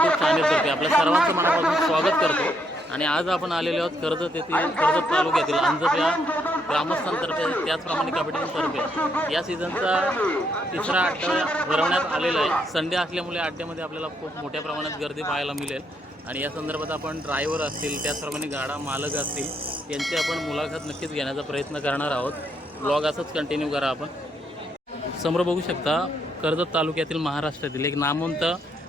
YouTube चॅनेलतर्फे आपल्या सर्वांचं मनापासून स्वागत करतो. आणि आज आपण आलेलो आहोत कर्जत येथील कर्जत तालुक्यातील अंजप या ग्रामस्थांतर्फे त्याचप्रमाणे कबड्डीतर्फे या सीझनचा तिसरा अड्डा भरवण्यात आलेला आहे. संडे असल्यामुळे अड्ड्यामध्ये आपल्याला खूप मोठ्या प्रमाणात गर्दी पाहायला मिळेल. आणि या संदर्भात आपण ड्रायव्हर असतील त्याचप्रमाणे गाडा मालक असतील यांची आपण मुलाखत नक्कीच घेण्याचा प्रयत्न करणार आहोत. ब्लॉग असंच कंटिन्यू करा आपण. समोर बघू शकता कर्जत तालुक्यातील महाराष्ट्रातील एक नामवंत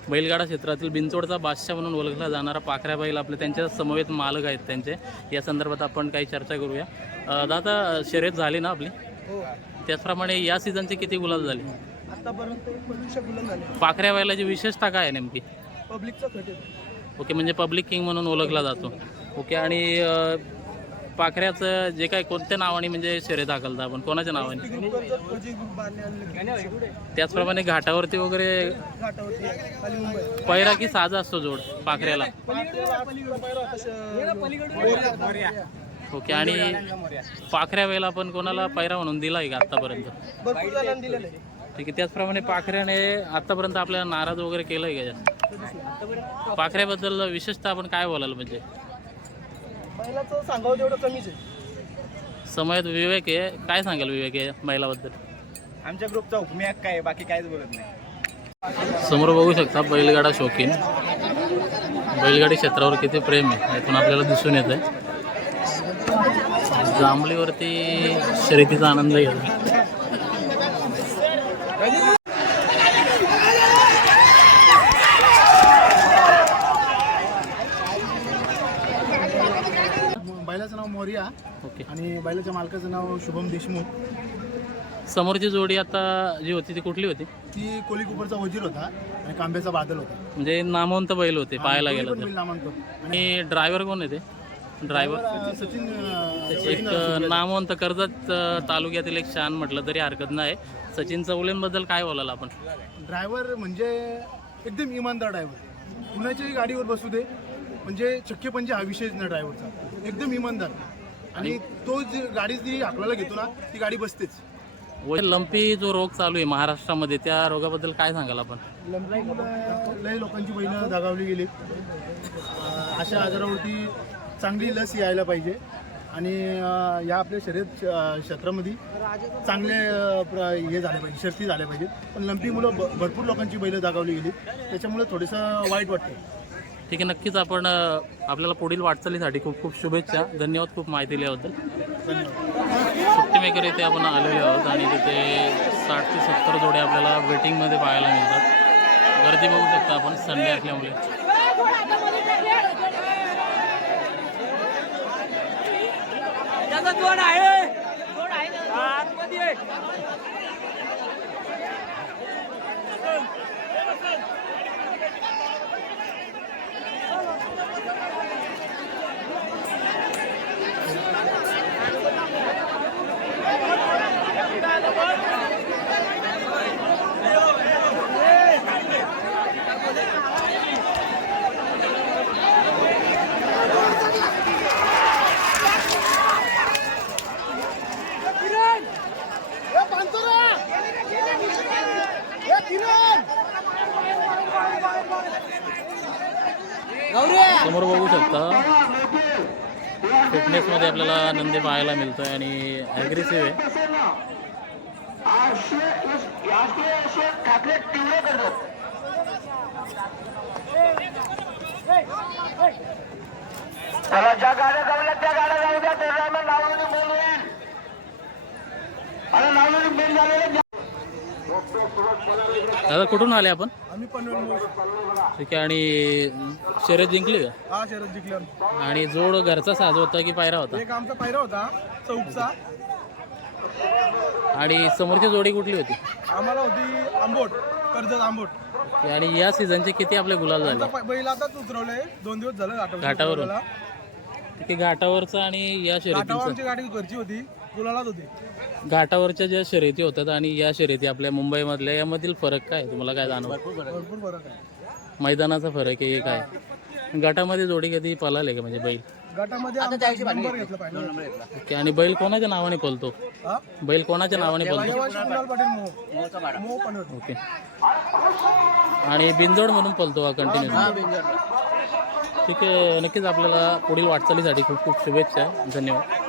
बैलगाडा क्षेत्रातील बिंचोडचा बादशाह म्हणून ओळखला जाणारा पाखऱ्या बैल आपले त्यांच्या समवेत मालक आहेत त्यांचे. या संदर्भात आपण काही चर्चा करूया. दादा शर्यत झाली ना आपली? हो. त्याचप्रमाणे या सीझनचे किती गुलाल झाले? आतापर्यंत पाखऱ्या बैलाची विशेषता काय आहे नेमकी? पब्लिकचा ओके म्हणजे पब्लिक किंग म्हणून ओळखला जातो. ओके आणि पाखऱ्याचं जे काय कोणत्या नावाने म्हणजे शर्यत हाकलता आपण कोणाच्या नावाने? त्याचप्रमाणे घाटावरती वगैरे घाटावरती पैरा की साजा असतो जोड पाखऱ्याला. ओके आणि पाखऱ्या वेळेला आपण कोणाला पैरा म्हणून दिला आहे का आतापर्यंत? ठीक आहे त्याचप्रमाणे पाखऱ्याने आतापर्यंत आपल्याला नाराज वगैरे केलं आहे का जास्त? पाखऱ्याबद्दल विशेषतः आपण काय बोलाल म्हणजे? बैलाचं सांगावं तेवढं कमीच आहे. समयात विवेक आहे. काय सांगाल विवेक आहे बैलाबद्दल आमच्या ग्रुपचा हुकमी हक्क आहे बाकी काहीच बोलत नाही. समोर बघू शकता बैलगाडा शौकीन. बैलगाडी क्षेत्रावर किती प्रेम आहे यातून आपल्याला दिसून येत आहे जांभळीवरती शर्यतीचा आनंद घेतो मोरिया ओके. आणि बैलाच्या मालकाचं नाव शुभम देशमुख. समोरची जोडी आता जी होती ती कुठली होती? ती कोलीकुपरचा वजीर होता आणि कांब्याचा बादल होता. म्हणजे नामवंत बैल होते पाहायला गेलं पण तर. बैल नामांकित. आणि ड्रायव्हर कोण आहे ते? ड्रायव्हर? सचिन अं, एक नामवंत कर्जत अ, तालुक्यातील एक शान म्हटलं तरी हरकत नाही. सचिन चौलेंबद्दल काय बोलाल आपण? ड्रायव्हर म्हणजे एकदम इमानदार ड्रायव्हर. कुणाच्याही गाडीवर बसू दे. म्हणजे चक्के पंजे हा विषयच नाही ड्रायव्हरचा. एकदम इमानदार. आणि तो जी गाडी जी आपल्याला घेतो ना ती गाडी बसतेच. व लंपी जो रोग चालू आहे महाराष्ट्रामध्ये त्या रोगाबद्दल काय सांगाल आपण? लंपीमुळं लय लोकांची बैलं दगावली गेली. अशा आजारावरती चांगली लस यायला पाहिजे. आणि या आपल्या शर्यत क्षेत्रामध्ये चांगले हे झाले पाहिजे शर्ती झाल्या पाहिजेत. पण लंपीमुळं ब- भरपूर लोकांची बैलं दगावली गेली. त्याच्यामुळे थोडंसं वाईट वाटतं ठीक आहे नक्कीच आपण आपल्याला पुढील वाटचालीसाठी खूप खूप शुभेच्छा. धन्यवाद खूप माहिती दिल्याबद्दल. धन्यवाद सुट्टी मेकर इथे आपण आलेलो आहोत आणि तिथे साठ ते सत्तर जोडे आपल्याला वेटिंगमध्ये पाहायला मिळतात. गर्दी बघू शकता आपण संडे असल्यामुळे. समोर बघू शकता फिटनेसमध्ये आपल्याला नंदी पाहायला मिळतोय आणि ॲग्रेसिव्ह आहे. दादा कुठून आले आपण? आम्ही पनवेल ठीक आहे आणि शर्यत जिंकली का? हा शरद जिंकल्यावर आणि जोड घरचा साज होता की पायरा होता? एक आमचा पायरा होता चौकचा. आणि समोरची जोडी कुठली होती? आम्हाला होती आंबोट कर्जत आंबोट. आणि या सीझनचे किती आपले गुलाल झाले? आमचा प- बैल आताच उतरवलंय दोन दिवस झालं घाटावर घाटावरून. ठीक आहे घाटावरचं आणि या घाटावर शर्यतींचं आमची गाडी घरची होती. होती. घाटावरच्या ज्या शर्यती होतात आणि या शर्यती आपल्या मुंबईमधल्या यामधील फरक काय? तुम्हाला काय जाणवतं? भरपूर फरक आहे. मैदानाचा फरक आहे हे काय? गटामध्ये जोडी कधी पळाले का म्हणजे बैल? गटामध्ये नंबर घेतला पाहिजे. ओके आणि बैल कोणाच्या नावाने पळतो? हा? बैल कोणाच्या नावाने पळतो? देवाशी कुणाल पाटील मोह. मोह पनोट ओके. आणि बिंजोड म्हणून पळतो हा कंटिन्यू ठीक आहे नक्कीच आपल्याला पुढील वाटचालीसाठी खूप खूप शुभेच्छा. धन्यवाद.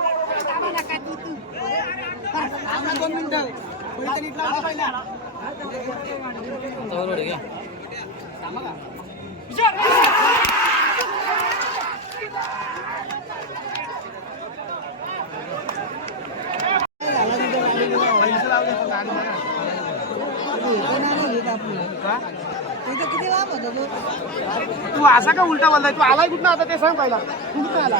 तू असा का उलटा बोललाय? तू आलाय कुठं आता ते सांग पहिला. आला? कुठं आला?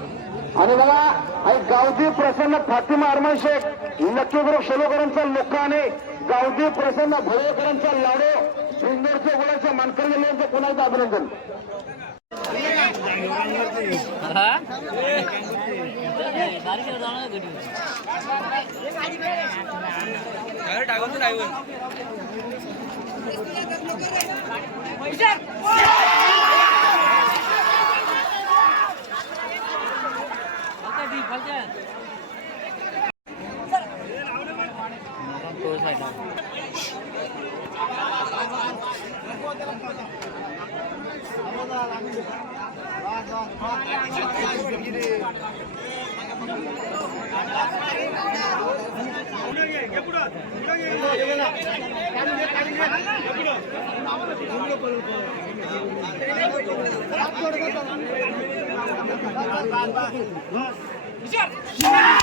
आणि बघा आई गावदी प्रसन्न फातिमा अरमान शेख लक्ष्मीग्रुप शेलोकरांचा लोकाने गावदी प्रसन्न भोळेकरांचा लाडो इंदोरच्या गुणाच्या मानकरी यांचं पुन्हा एकदा अभिनंदन ఎప్పుడు жертв!